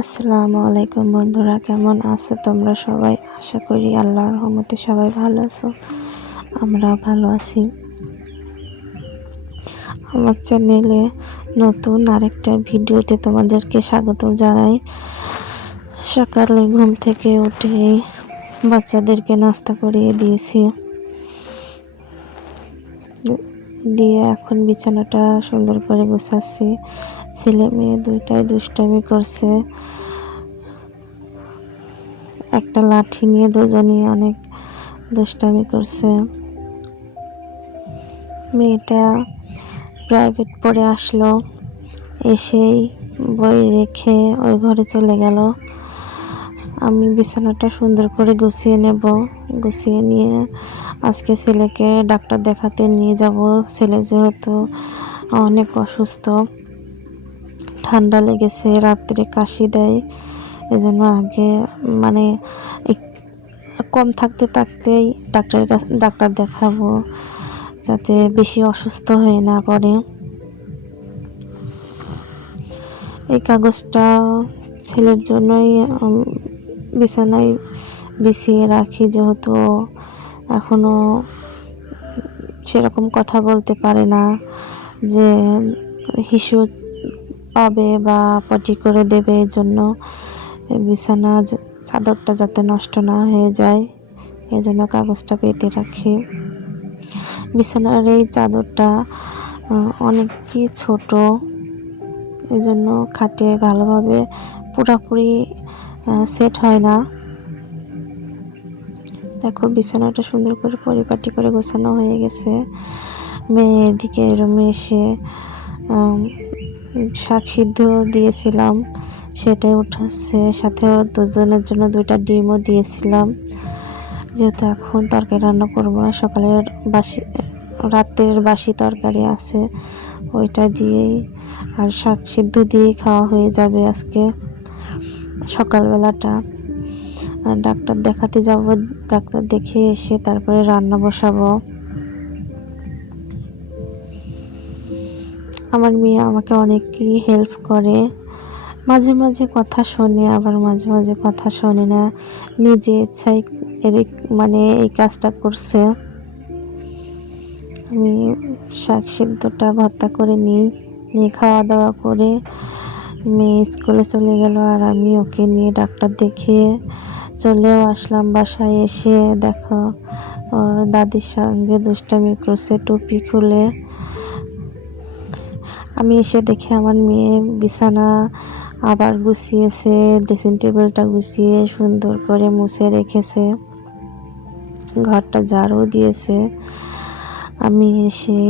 আসসালামু আলাইকুম বন্ধুরা, কেমন আছো তোমরা সবাই? আশা করি আল্লাহর রহমতে সবাই ভালো আছো। আমরা ভালো আছি। আমার চ্যানেলে নতুন আরেকটা ভিডিওতে তোমাদেরকে স্বাগত জানাই। সকালে ঘুম থেকে উঠে বাচ্চাদেরকে নাস্তা করিয়ে দিয়েছি, দিয়ে এখন বিছানাটা সুন্দর করে গুছাচ্ছি। ছেলে মেয়ে দুইটাই দুষ্টামি করছে, একটা লাঠি নিয়ে দুজনই অনেক দুষ্টামি করছে। মেয়েটা প্রাইভেট পড়ে আসলো, এসেই বই রেখে ওই ঘরে চলে গেল। আমি বিছানাটা সুন্দর করে গুছিয়ে নেব। গুছিয়ে নিয়ে আজকে ছেলেকে ডাক্তার দেখাতে নিয়ে যাব। ছেলে যেহেতু অনেক অসুস্থ, ঠান্ডা লেগেছে, রাত্রে কাশি দেয়, এজন্য আগে কম থাকতে থাকতেই ডাক্তার দেখাবো, যাতে বেশি অসুস্থ হয়ে না পড়ে। এই কাগজটা ছেলের জন্যই বিছানায় বিছিয়ে রাখি, যেহেতু এখনো সেরকম কথা বলতে পারে না যে হিসু পাবে বা পটি করে দেবে। এর জন্য বিছানা চাদরটা যাতে নষ্ট না হয়ে যায়, এজন্য কাগজটা পেতে রাখি। বিছানার এই চাদরটা অনেকই ছোট, এজন্য খাটে ভালোভাবে পুরোপুরি সেট হয় না। দেখো বিছানাটা সুন্দর করে পরিপাটি করে গোছানো হয়ে গেছে। মেয়ে এদিকে রুমে এসে শাক সিদ্ধ দিয়েছিলাম, সেটাই উঠাচ্ছে, সাথেও দুজনের জন্য 2টা ডিমও দিয়েছিলাম। যেহেতু এখন তরকারি রান্না করবো না, সকালের রাতের বাসি তরকারি আছে, ওইটা দিয়েই আর শাক সিদ্ধ দিয়েই খাওয়া হয়ে যাবে আজকে সকালবেলাটা। ডাক্তার দেখাতে যাব, ডাক্তার দেখে এসে তারপরে রান্না বসাবো। আমার মেয়ে আমাকে অনেকই হেল্প করে, মাঝে মাঝে কথা শোনে, আবার মাঝে মাঝে কথা শোনে না, নিজে ইচ্ছাই এই কাজটা করছে। আমি শাক সিদ্ধটা ভর্তা করে নিয়ে খাওয়া দাওয়া করে মেয়ে স্কুলে চলে গেল, আর আমি ওকে নিয়ে ডাক্তার দেখিয়ে চলেও আসলাম। বাসায় এসে দেখো ওর দাদির সঙ্গে দুষ্টামি করছে, টুপি খুলে। আমি এসে দেখি আমার মেয়ে বিছানা আবার গুছিয়েছে, ড্রেসিং টেবিলটা গুছিয়ে সুন্দর করে মুছে রেখেছে, ঘরটা ঝাড়ু দিয়েছে। আমি এসে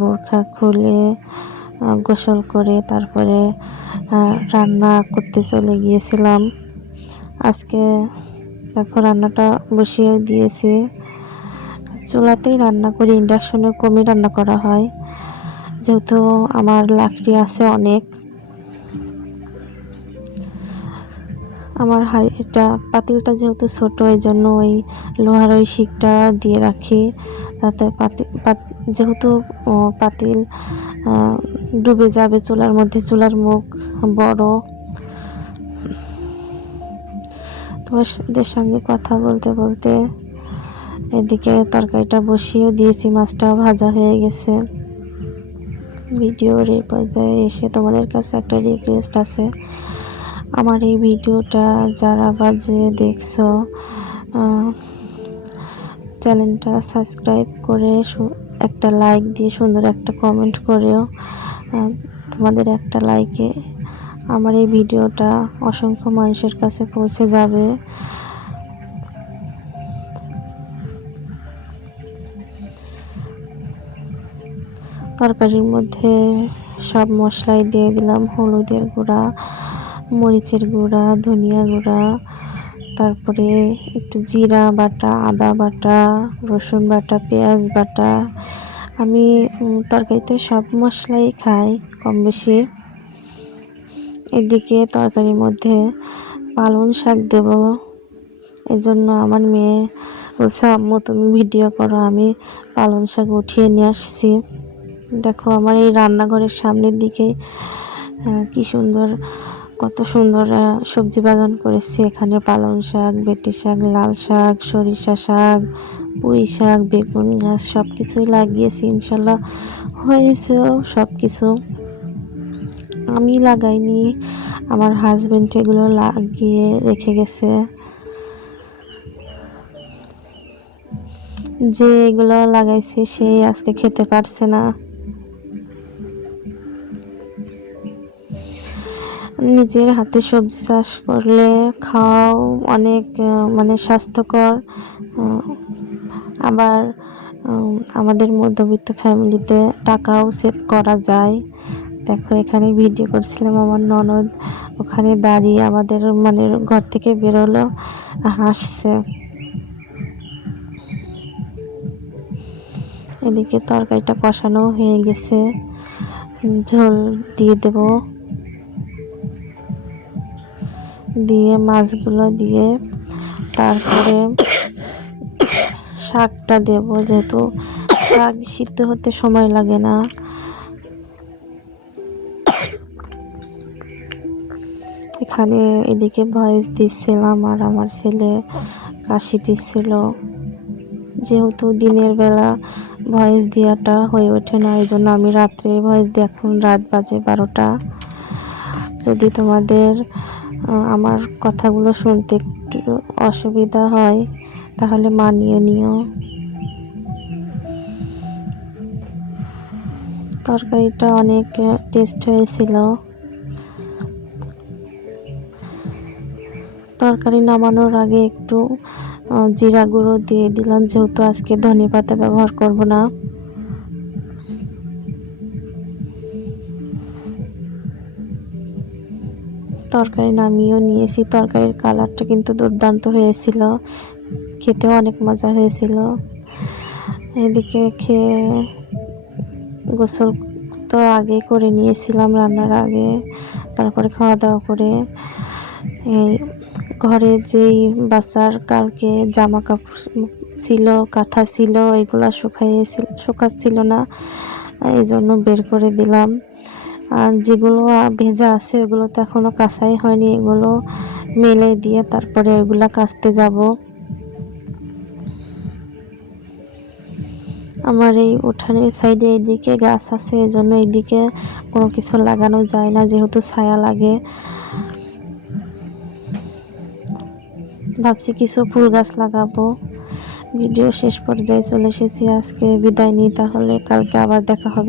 বোরখা খুলে গোসল করে তারপরে রান্না করতে চলে গিয়েছিলাম। আজকে দেখো রান্নাটা বসিয়ে দিয়েছি, চুলাতেই রান্না করি, ইন্ডাকশনে কমই রান্না করা হয়, যেহেতু আমার লাকড়ি আছে অনেক। আমার পাতিলটা যেহেতু ছোট, এই জন্য ওই লোহার ওই শিকটা দিয়ে রাখি, তাতে যেহেতু পাতিল ডুবে যাবে চুলার মধ্যে, চুলার মুখ বড়। তোমাদের সঙ্গে কথা বলতে বলতে এদিকে তরকারিটা বসিয়ে দিয়েছি, মাছটাও ভাজা হয়ে গেছে। ভিডিওর এই পর্যায়ে এসে তোমাদের কাছে একটা রিকোয়েস্ট আছে, আমার এই ভিডিওটা যারা বাজে দেখছো চ্যানেলটা সাবস্ক্রাইব করে একটা লাইক দিয়ে সুন্দর একটা কমেন্ট করেও। তোমাদের একটা লাইকে আমার এই ভিডিওটা অসংখ্য মানুষের কাছে পৌঁছে যাবে। তরকারির মধ্যে সব মশলাই দিয়ে দিলাম, হলুদের গুঁড়া, মরিচের গুঁড়া, ধনিয়া গুঁড়া, তারপরে একটু জিরা বাটা, আদা বাটা, রসুন বাটা, পেঁয়াজ বাটা। আমি তরকারিতে সব মশলাই খাই কম বেশি। এদিকে তরকারির মধ্যে পালং শাক দেব, এজন্য আমার মেয়ে বলছে আম্মু তুমি ভিডিও করো, আমি পালং শাক উঠিয়ে নিয়ে আসছি। দেখো আমার এই রান্নাঘরের সামনের দিকে কি সুন্দর কত সুন্দর সবজি বাগান করেছি। এখানে পালং শাক, বেটি শাক, লাল শাক, সরিষা শাক, পুঁই শাক, বেগুন গাছ সব কিছুই লাগিয়েছি। ইনশাল্লাহ হয়েছেও সব কিছু। আমি লাগাইনি, আমার হাজবেন্ড এগুলো লাগিয়ে রেখে গেছে। যে এগুলো লাগাইছে সে আজকে খেতে পারছে না। নিজের হাতে সবজি চাষ করলে খাওয়াও অনেক মানে স্বাস্থ্যকর। আবার আমাদের মধ্যবিত্ত ফ্যামিলিতে টাকাও সেভ করা যায়। দেখো এখানে ভিডিও করছিলাম, আমার ননদ ওখানে দাঁড়িয়ে আমাদের মানে ঘর থেকে বেরোলো, হাসছে। এদিকে তরকারিটা কষানো হয়ে গেছে, ঝোল দিয়ে দেব, দিয়ে মাছগুলো দিয়ে তারপরে শাকটা দেব, যেহেতু শাক সিদ্ধ হতে সময় লাগে না। এখানে এদিকে ভয়েস দিচ্ছিলাম আর আমার ছেলে কাশি দিচ্ছিল। যেহেতু দিনের বেলা ভয়েস দেওয়াটা হয়ে ওঠে না, এই জন্য আমি রাত্রে ভয়েস দিই। এখন রাত বাজে 12টা। যদি তোমাদের আমার কথাগুলো শুনতে একটু অসুবিধা হয় তাহলে মানিয়ে নিও। তরকারিটা অনেক টেস্ট হয়েছিল। তরকারি নামানোর আগে একটু জিরা গুঁড়ো দিয়ে দিলাম, যেহেতু আজকে ধনেপাতা ব্যবহার করব না। তরকারি নামিয়েও নিয়েছি। তরকারির কালারটা কিন্তু দুর্দান্ত হয়েছিল, খেতেও অনেক মজা হয়েছিল। এদিকে খেয়ে গোসল তো আগে করে নিয়েছিলাম রান্নার আগে, তারপরে খাওয়া দাওয়া করে এই ঘরে যেই বাচ্চার কালকে জামা কাপড় ছিল, কাঁথা ছিল, এগুলো শুকাচ্ছিল না, এই জন্য বের করে দিলাম। আর যেগুলো ভেজা আছে ওগুলো তো এখনও কাচাই হয়নি, এগুলো মেলে দিয়ে তারপরে ওইগুলা কাচতে যাব। আমার এই উঠানের সাইডে এইদিকে গাছ আছে, এই জন্য এইদিকে কোনো কিছু লাগানো যায় না, যেহেতু ছায়া লাগে। ভাবছি কিছু ফুল গাছ লাগাবো। ভিডিও শেষ পর্যায়ে চলে এসেছি, আজকে বিদায় নিই, তাহলে কালকে আবার দেখা হবে।